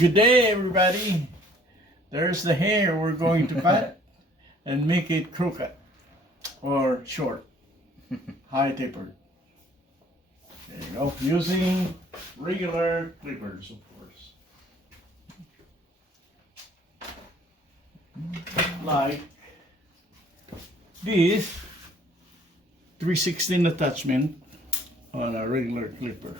Good day, everybody. There's the hair we're going to cut and make it crooked or short, high tapered. There you go. Using regular clippers, of course. Like this 3/16 attachment on a regular clipper.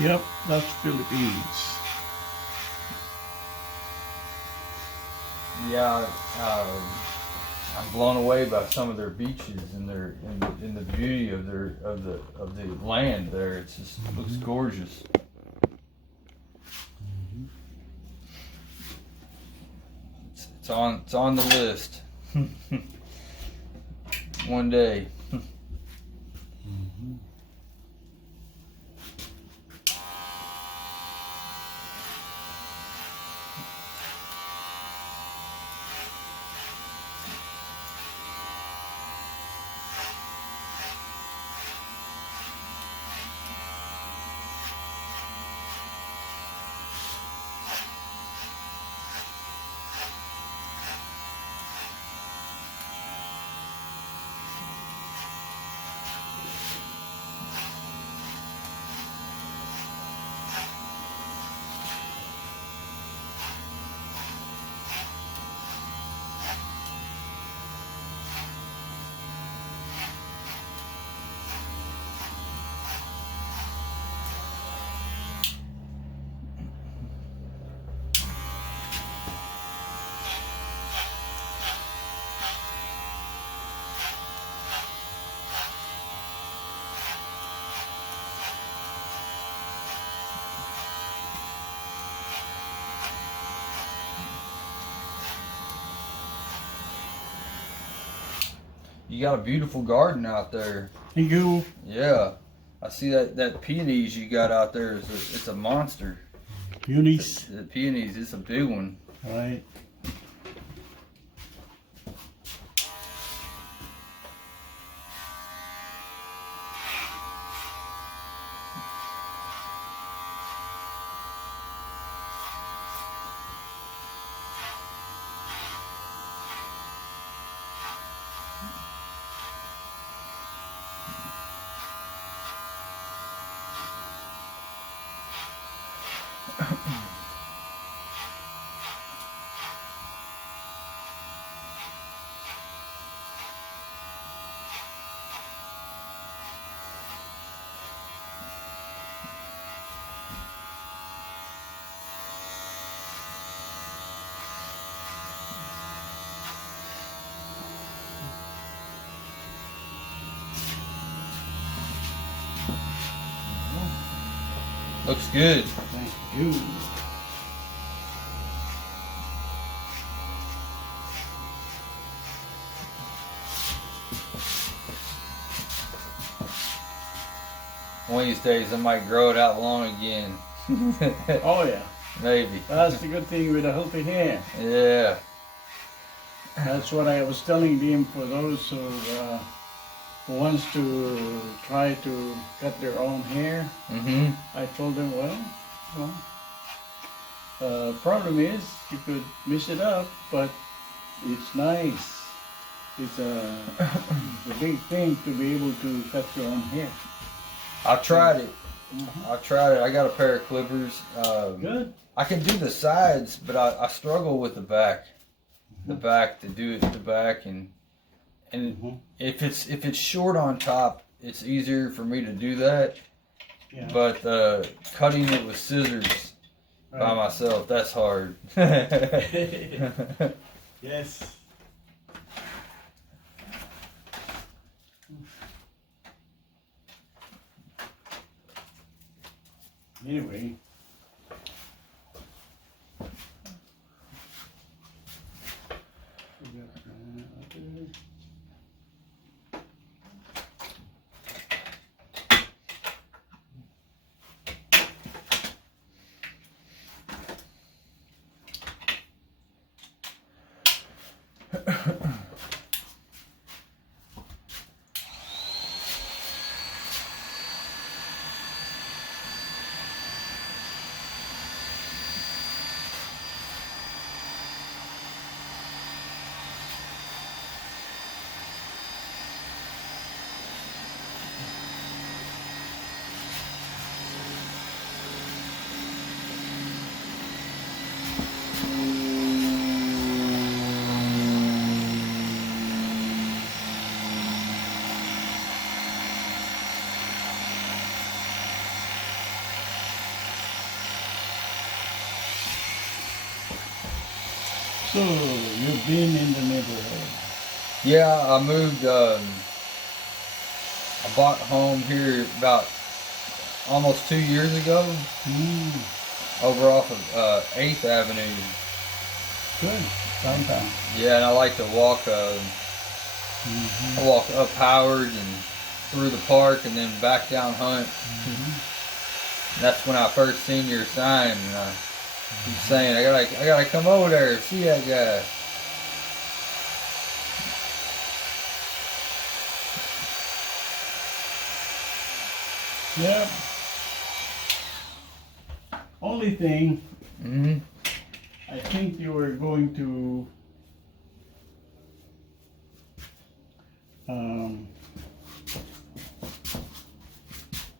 Yep, that's Philippines. Yeah, I'm blown away by some of their beaches and in the beauty of the land there. It just looks gorgeous. It's on the list. One day. You got a beautiful garden out there. Thank you. Yeah, I see that peonies you got out there it's a monster. Peonies. The peonies, it's a big one. All right. Looks good. Thank you. One of these days I might grow it out long again. Oh yeah. Maybe. That's the good thing with a healthy hair. Yeah. That's what I was telling them for those who who wants to try to cut their own hair, Mm-hmm. I told them, problem is you could mess it up, but it's nice. It's a big thing to be able to cut your own hair. I tried it. Mhm. I tried it. I got a pair of clippers. Good. I can do the sides, but I struggle with the back. The back, to do it the back, and Mhm. if it's short on top, it's easier for me to do that. Yeah. But cutting it with scissors by Right. myself, that's hard. Yes. Anyway. So you've been in the neighborhood. Yeah, I moved. I bought a home here about almost 2 years ago, over off of 8th Avenue. Good. Downtown. Yeah, and I like to walk. I walk up Howard and through the park, and then back down Hunt. And that's when I first seen your sign, and I keep saying I gotta come over there and see that guy. Yeah. Only thing, Mm-hmm. I think you were going to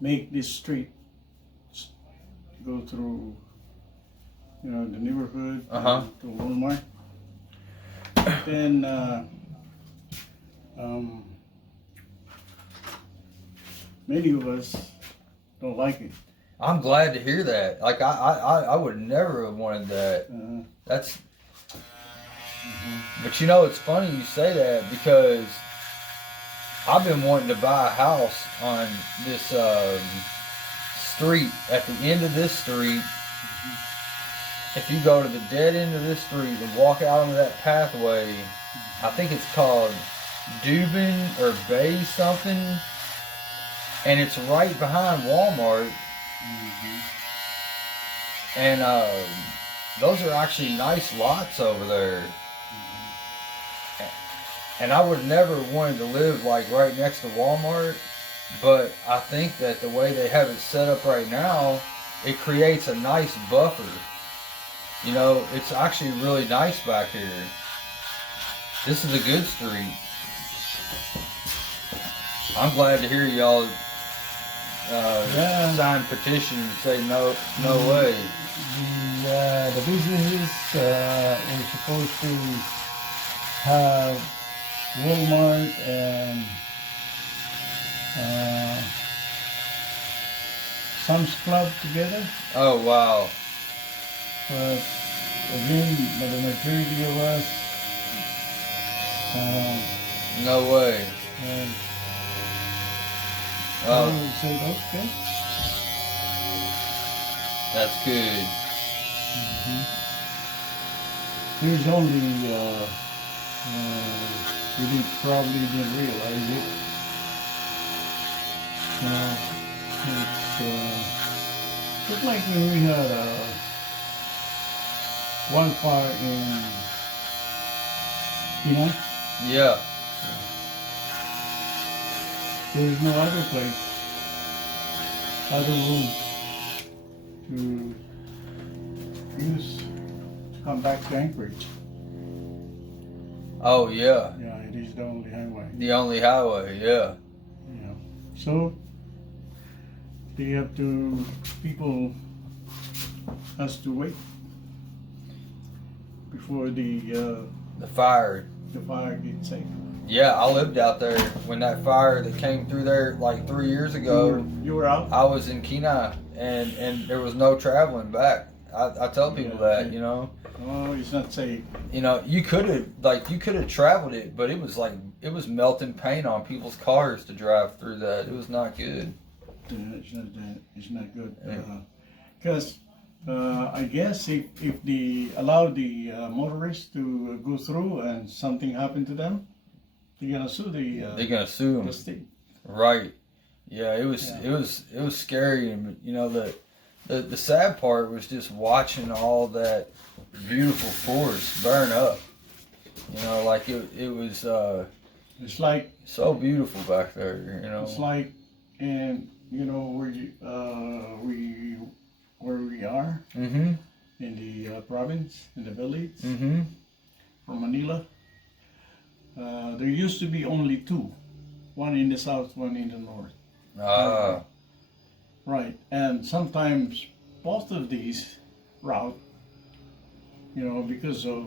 make this street go through, the neighborhood to Walmart. Then many of us don't like it. I'm glad to hear that. Like I would never have wanted that. That's. But it's funny you say that, because I've been wanting to buy a house on this street. At the end of this street, if you go to the dead end of this street and walk out onto that pathway, I think it's called Dubin or Bay something, and it's right behind Walmart. And those are actually nice lots over there. And I would never wanted to live like right next to Walmart, but I think that the way they have it set up right now, it creates a nice buffer. It's actually really nice back here. This is a good street. I'm glad to hear y'all sign petition and say no way. The businesses were supposed to have Walmart and Sam's Club together, Oh wow. but again, the majority of us No way. said, okay. That's good. There's only, you probably didn't realize it. It's just like when we had one fire in, Yeah. There's no other place, other room to use to come back to Anchorage. Oh yeah, Yeah, it is the only highway. the only highway. Yeah. Yeah. So they have to, people has to wait before the fire. fire gets safe. Yeah, I lived out there when that fire that came through there like 3 years ago. You were out? I was in Kenai, and there was no traveling back. I tell people Yeah, that, you know. Oh, it's not safe. You know, you could have traveled it, but it was melting paint on people's cars to drive through that. It was not good. It's not good. Yeah. Because I guess if they allow the motorists to go through and something happened to them, they're gonna sue They're gonna sue them. the state. Right. Yeah, it was scary, and you know the sad part was just watching all that beautiful forest burn up. You know, like it was It's like so beautiful back there. You know, it's like, and you know where we are Mhm. in the province, in the village Mhm. from Manila. There used to be only two, one in the south, one in the north. Ah. Right, and sometimes both of these route, you know, because of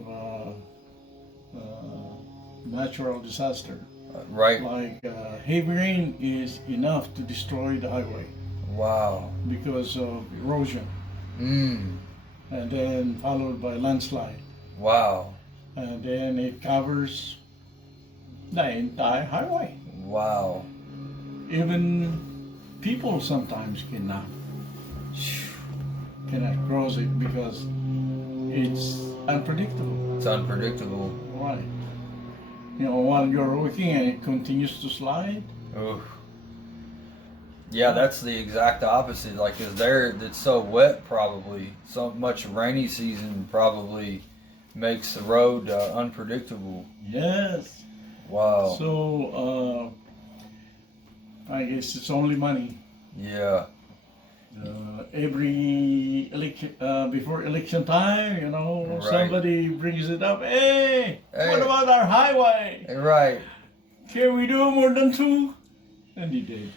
natural disaster, Right. like heavy rain is enough to destroy the highway Wow. because of erosion, Mm. and then followed by landslide, Wow. and then it covers the entire highway. Wow. Even people sometimes cannot cross it because it's unpredictable. It's unpredictable. Right. You know, while you're working and it continues to slide. Oof. Yeah, that's the exact opposite. Like, 'cause there, it's so wet. Probably so much rainy season probably makes the road unpredictable. Yes. Wow. So I guess it's only money. Yeah. Every election, before election time, you know, Right. somebody brings it up. Hey, Hey. what about our highway? Right. Can we do more than two? And he did.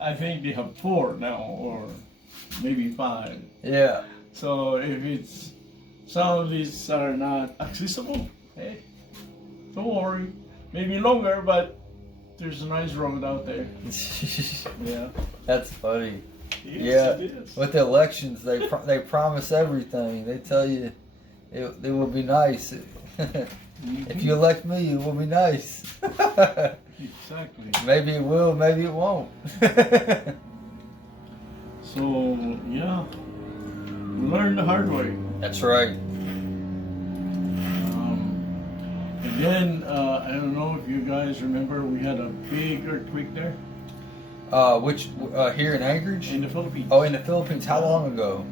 I think they have 4 now, or maybe 5. Yeah. So if it's some of these are not accessible, hey, don't worry. Maybe longer, but there's a nice road out there. Yeah. That's funny. Yes, Yeah. it is. With the elections, they promise everything. They tell you it will be nice. If you elect me, it will be nice. Exactly. Maybe it will, maybe it won't. So yeah, we learned the hard way. That's right. And then I don't know if you guys remember, we had a big earthquake there Which here in Anchorage? in the Philippines. Oh, in the Philippines. How long ago?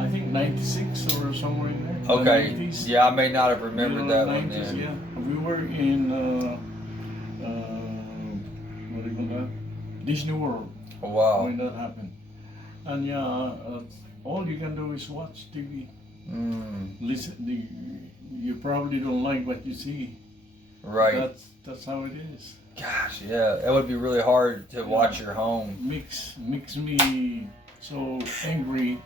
I think 96 or somewhere in there. Okay. The 90s. Yeah, I may not have remembered that one 90s, then. yeah. We were in what do you call that? Disney World Oh, wow. when that happened. And yeah, all you can do is watch TV. Mm, Listen, you probably don't like what you see. right. That's how it is. Gosh, yeah. That would be really hard to watch your home. Makes me so angry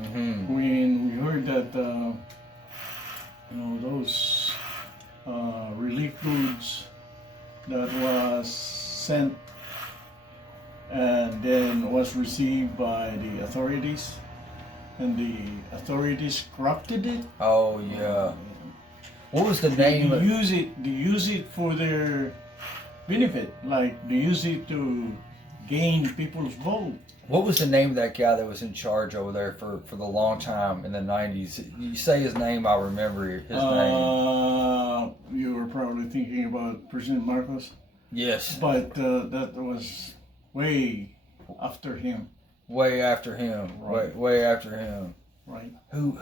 Mm-hmm. when we heard that you know, those relief goods that was sent and then was received by the authorities, and the authorities corrupted it. Oh, yeah. What was the They name of use it for their benefit, like they use it to gain people's vote. What was the name of that guy that was in charge over there for the long time in the 90s? You say his name, I remember his name. You were probably thinking about President Marcos, Yes. but that was way after him, Way after him. Right. Way after him. right? Who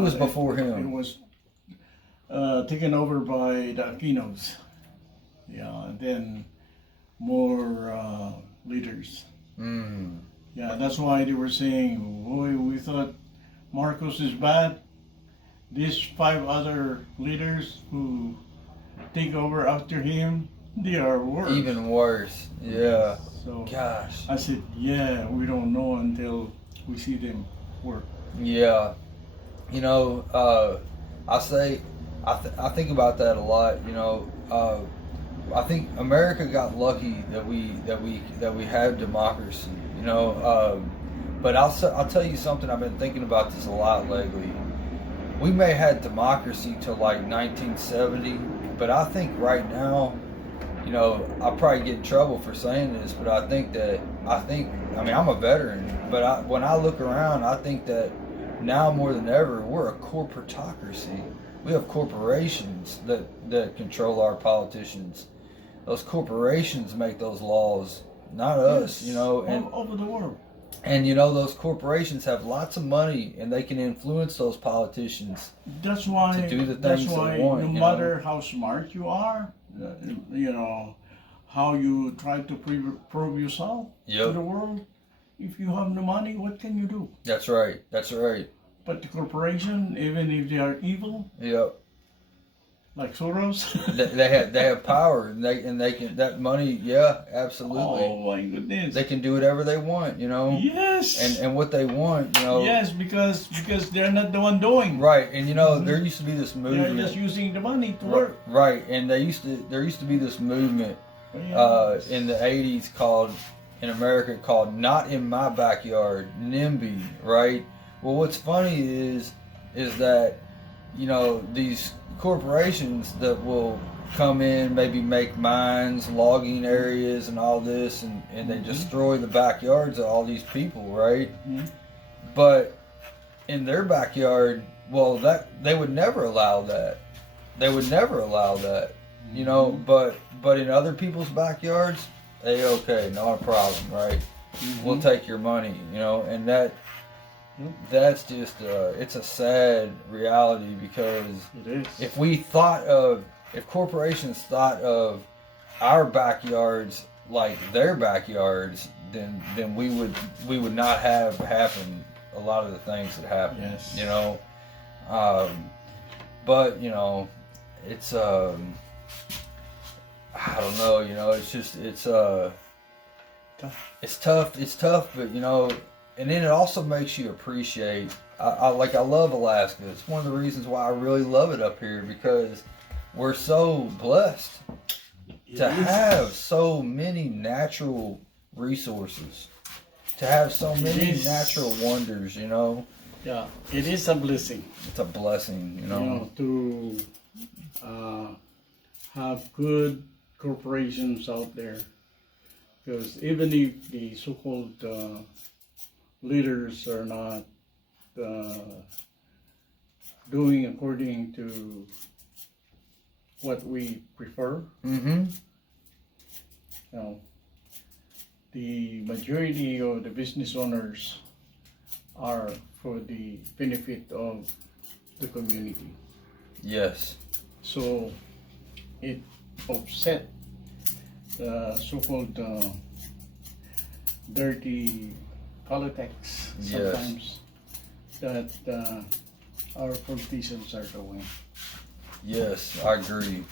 was before It him? was taken over by the Aquinos. Yeah, and then more leaders. Mm. Yeah, that's why they were saying, boy, we thought Marcos is bad. These 5 other leaders who take over after him, they are worse. Even worse. Yeah. So Gosh. I said, yeah, we don't know until we see them work. Yeah. You know, I say, I think about that a lot. You know, I think America got lucky that we have democracy. You know, but I'll tell you something. I've been thinking about this a lot lately. We may have had democracy till like 1970, but I think right now, you know, I'll probably get in trouble for saying this, but I mean, I'm a veteran, but when I look around, I think that now more than ever, we're a corporatocracy. We have corporations that control our politicians. Those corporations make those laws, not us, you know. And all over the world. And you know, those corporations have lots of money, and they can influence those politicians. That's why. To do the That's things why they want. no matter how smart you are, you know, how you try to prove yourself to the world. If you have no money, what can you do? That's right. That's right. But the corporation, even if they are evil, like Soros, they have power, and they can that money. Yeah, absolutely. Oh my goodness! They can do whatever they want, you know. Yes. And what they want, you know. Yes, because they're not the one doing. Right, and you know there used to be this movement. They're just using the money to work. Right, and there used to be this movement in the '80s in America called "Not in My Backyard," NIMBY. Right. Well, what's funny is that, you know, these corporations that will come in, maybe make mines, logging areas, and all this, and they destroy the backyards of all these people, right? But in their backyard, well, that they would never allow that. They would never allow that, you know. But in other people's backyards, they okay, not a problem, right? We'll take your money, you know, and that's just it's a sad reality, because it is. if corporations thought of our backyards like their backyards, then we would not have happened a lot of the things that happen. Yes. You know, but you know, it's I don't know. You know, it's just it's tough, but you know. And then it also makes you appreciate. I love Alaska. It's one of the reasons why I really love it up here, because we're so blessed to have so many natural resources, to have so many natural wonders. You know. Yeah, it is a blessing. It's a blessing, you know. To have good corporations out there, because even if the so-called leaders are not doing according to what we prefer. You know, the majority of the business owners are for the benefit of the community. Yes. So it offset the so-called dirty politics sometimes that our politicians are doing. Yes, I agree.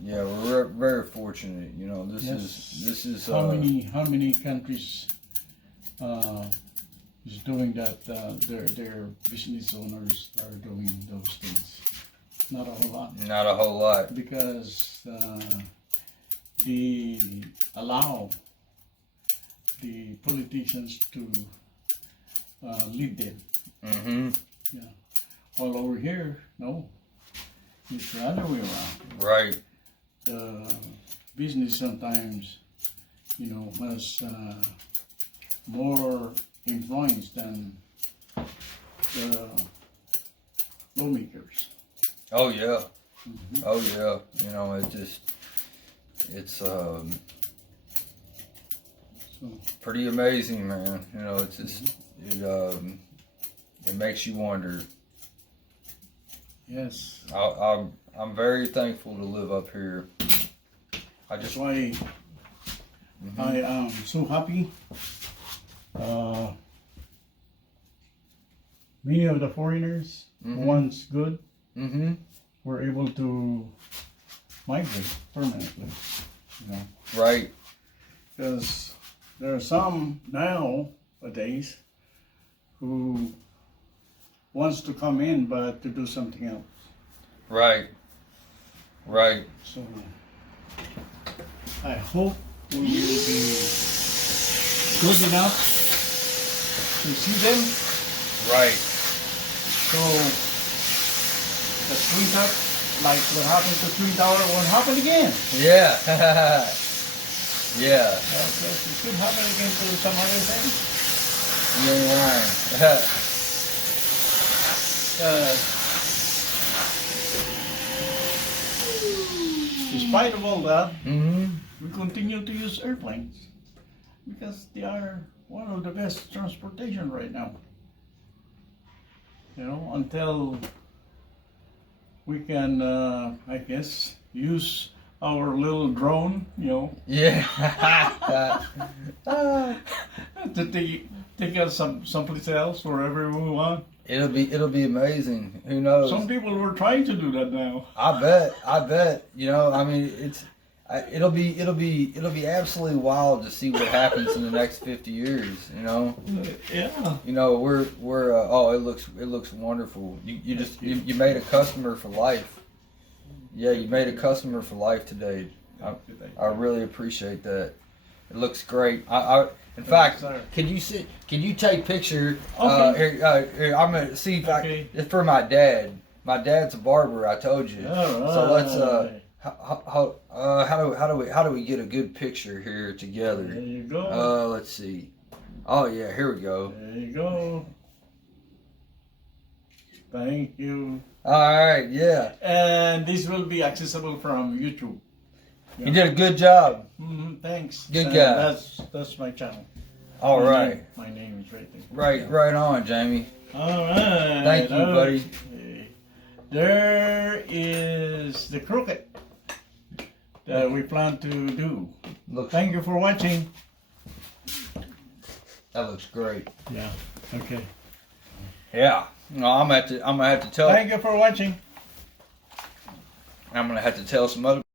Yeah, we're very fortunate. You know, this is how many countries is doing that? Their business owners are doing those things. Not a whole lot. Not a whole lot, because they allow the politicians to lead them. Yeah. While over here, no. It's the other way around. Right. The business sometimes, you know, has more influence than the lawmakers. Oh yeah. Oh yeah. You know, it's So, pretty amazing, man. You know, it's just it makes you wonder. yes. I'm very thankful to live up here. That's why I am so happy. Many of the foreigners, once good, were able to migrate permanently. You know, Right. because there are some nowadays who wants to come in but to do something else. Right. Right. So I hope we will be good enough to see them. Right. So the Twin Tower, like what happened to Twin Tower, won't happen again. Yeah. Yeah. It could happen again to some other thing. You ain't lying. Despite of all that, Mm-hmm. we continue to use airplanes because they are one of the best transportation right now. You know, until we can, I guess, use our little drone, you know, Yeah. to take us someplace else, wherever we want. It'll be amazing. Who knows? Some people were trying to do that now. I bet. You know, I mean, it'll be absolutely wild to see what happens in the next 50 years. You know. Yeah. You know, we're oh, it looks wonderful. You made a customer for life. Yeah, you made a customer for life today. I really appreciate that. It looks great. In fact, can you take picture? Okay. Here, I'm gonna see if Okay. it's for my dad. My dad's a barber. I told you. All right. So let's how do we get a good picture here together? There you go. Let's see. Oh yeah, here we go. There you go. Thank you. All right, yeah. And this will be accessible from YouTube. You did a good job. Thanks. Good And guy. That's my channel. All right. My name is right there. Right on, Jamie. All right. Thank you, buddy. Okay. There is the croquet that we plan to do. Looks, Thank you for watching. that looks great. Yeah. Okay. Yeah. No, I'm gonna have to tell. Thank you for watching. I'm gonna have to tell some other